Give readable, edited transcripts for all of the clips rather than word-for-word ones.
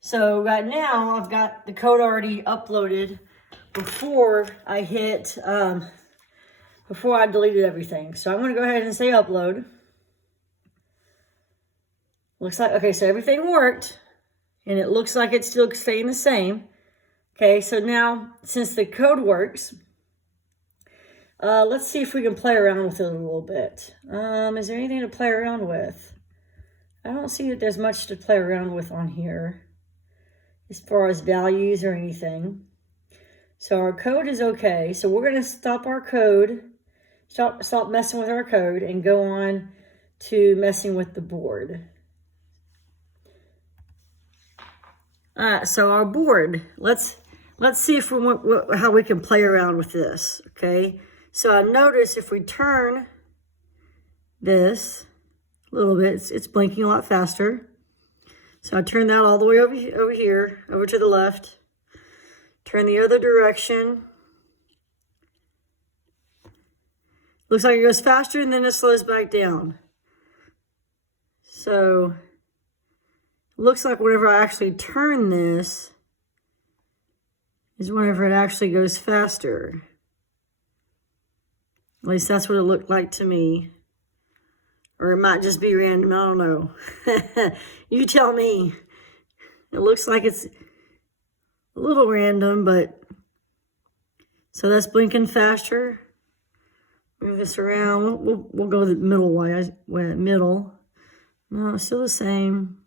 So right now I've got the code already uploaded before I hit, before I deleted everything. So I'm going to go ahead and say upload. Looks like, okay, so everything worked and it looks like it's still staying the same. Okay, so now since the code works, let's see if we can play around with it a little bit. Is there anything to play around with? I don't see that there's much to play around with on here as far as values or anything. So our code is okay. So we're going to stop our code, stop messing with our code and go on to messing with the board. So our board, let's see if we want how we can play around with this, okay? So I notice if we turn this a little bit, it's blinking a lot faster. So I turn that all the way over here, over to the left. Turn the other direction. Looks like it goes faster and then it slows back down. So looks like whenever I actually turn this is whenever it actually goes faster. At least that's what it looked like to me. Or it might just be random, I don't know. You tell me. It looks like it's a little random, but so that's blinking faster. Move this around. We'll go the middle way. Middle. No, it's still the same.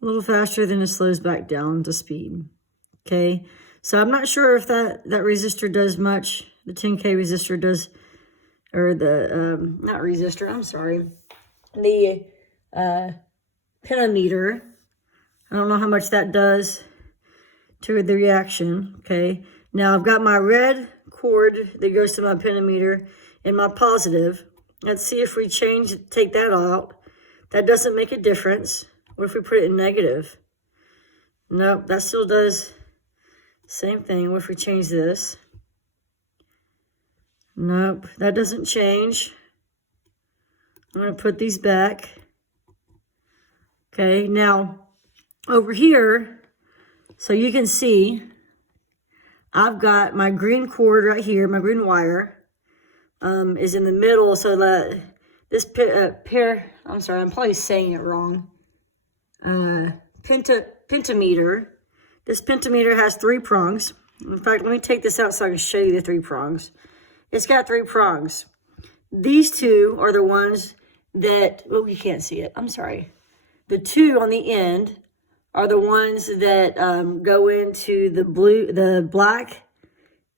A little faster, then it slows back down to speed. Okay, so I'm not sure if that resistor does much. The 10K resistor does, or the not resistor. I'm sorry, the Potentiometer. I don't know how much that does to the reaction. Okay, now I've got my red cord that goes to my Potentiometer and my positive. Let's see if we take that out. That doesn't make a difference. What if we put it in negative? Nope, that still does same thing. What if we change this? Nope, that doesn't change. I'm going to put these back. Okay, now over here, so you can see, I've got my green cord right here, my green wire is in the middle, so that this I'm sorry, I'm probably saying it wrong. Potentiometer. This Potentiometer has 3 prongs. In fact, let me take this out so I can show you the 3 prongs. It's got 3 prongs. These 2 are the ones that, oh, you can't see it. I'm sorry. The 2 on the end are the ones that go into the blue, the black,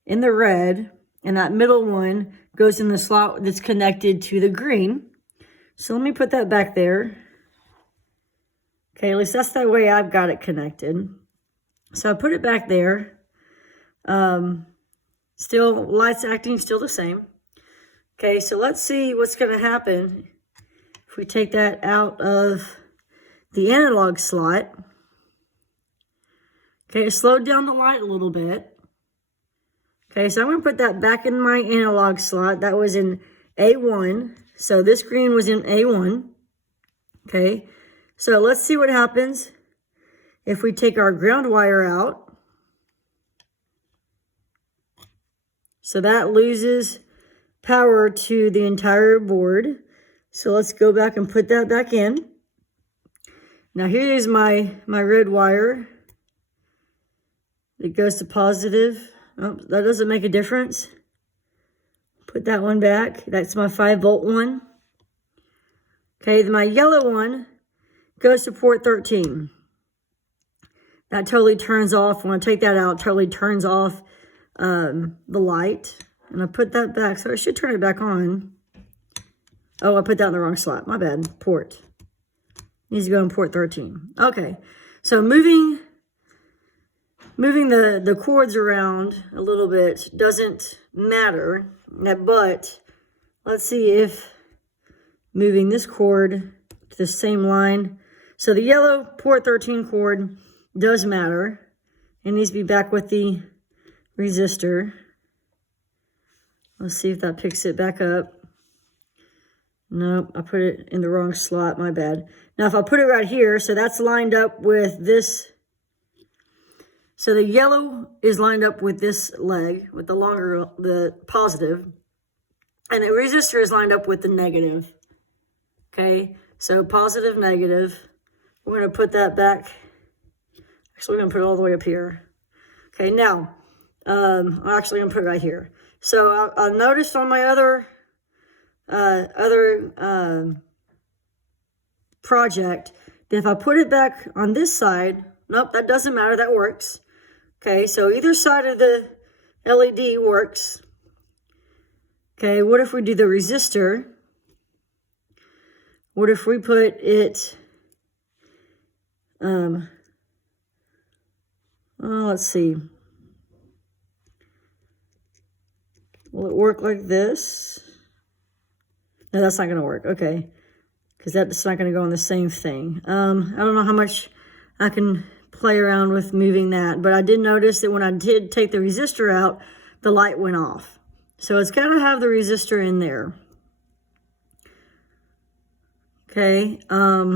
and the red, and that middle one goes in the slot that's connected to the green. So let me put that back there. Okay, at least that's the way I've got it connected. So I put it back there. Still, lights acting still the same. Okay, so let's see what's going to happen if we take that out of the analog slot. Okay, it slowed down the light a little bit. Okay, so I'm going to put that back in my analog slot. That was in A1. So this green was in A1. Okay, so let's see what happens if we take our ground wire out. So that loses power to the entire board. So let's go back and put that back in. Now here's my red wire. It goes to positive. Oh, that doesn't make a difference. Put that one back. That's my 5-volt one. Okay, my yellow one goes to port 13. That totally turns off. When I take that out, totally turns off the light. And I put that back, so I should turn it back on. Oh, I put that in the wrong slot. My bad. Port. Needs to go in port 13. Okay, so moving the cords around a little bit doesn't matter, but let's see if moving this cord to the same line. So the yellow port 13 cord does matter. It needs to be back with the resistor. Let's see if that picks it back up. Nope, I put it in the wrong slot, my bad. Now if I put it right here, so that's lined up with this. So the yellow is lined up with this leg, with the positive. And the resistor is lined up with the negative. Okay, so positive, negative. We're going to put that back. Actually, we're going to put it all the way up here. Okay, now, I'm actually going to put it right here. So I noticed on my other project that if I put it back on this side, nope, that doesn't matter, that works. Okay, so either side of the LED works. Okay, what if we do the resistor? What if we put it, let's see. Will it work like this? No, that's not going to work. Okay, because that's not going to go on the same thing. I don't know how much I can play around with moving that, but I did notice that when I did take the resistor out, the light went off. So it's got to have the resistor in there. Okay, I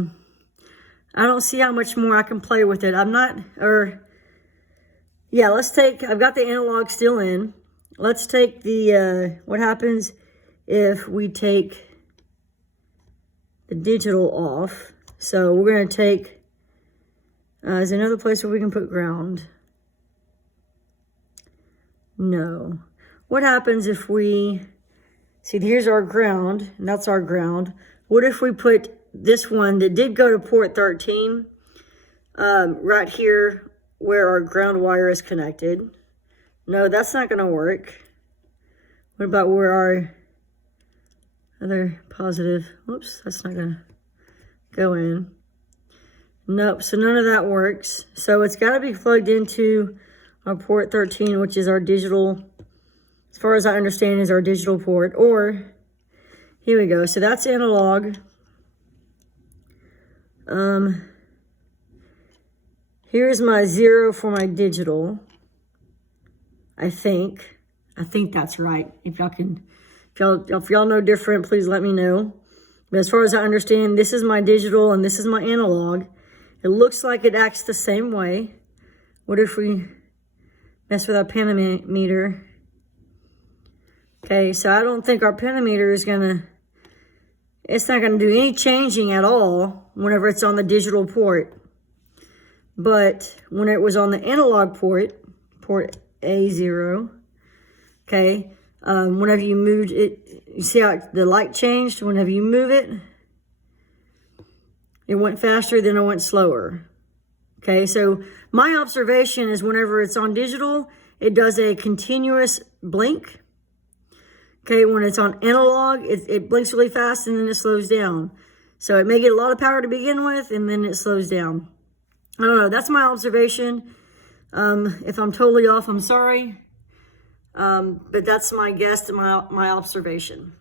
don't see how much more I can play with it. I've got the analog still in. Let's take the, what happens if we take the digital off? So we're going to take, is there another place where we can put ground? No. What happens if we, see, here's our ground, and that's our ground. What if we put this one that did go to port 13, right here where our ground wire is connected? No, that's not going to work. What about where our other positive, whoops, that's not going to go in. Nope, so none of that works. So it's got to be plugged into our port 13, which is our digital, as far as I understand, is our digital port. Or, here we go. So that's analog. Here's my 0 for my digital. I think that's right. If y'all know different, please let me know. But as far as I understand, this is my digital and this is my analog. It looks like it acts the same way. What if we mess with our potentiometer? Okay, so I don't think our potentiometer is it's not gonna do any changing at all whenever it's on the digital port. But when it was on the analog port A0, okay, whenever you moved it, you see how the light changed? Whenever you move it, it went faster, then it went slower. Okay, so my observation is whenever it's on digital, it does a continuous blink. Okay, when it's on analog, it blinks really fast and then it slows down. So it may get a lot of power to begin with and then it slows down. I don't know, that's my observation. If I'm totally off, I'm sorry. But that's my guess and my observation.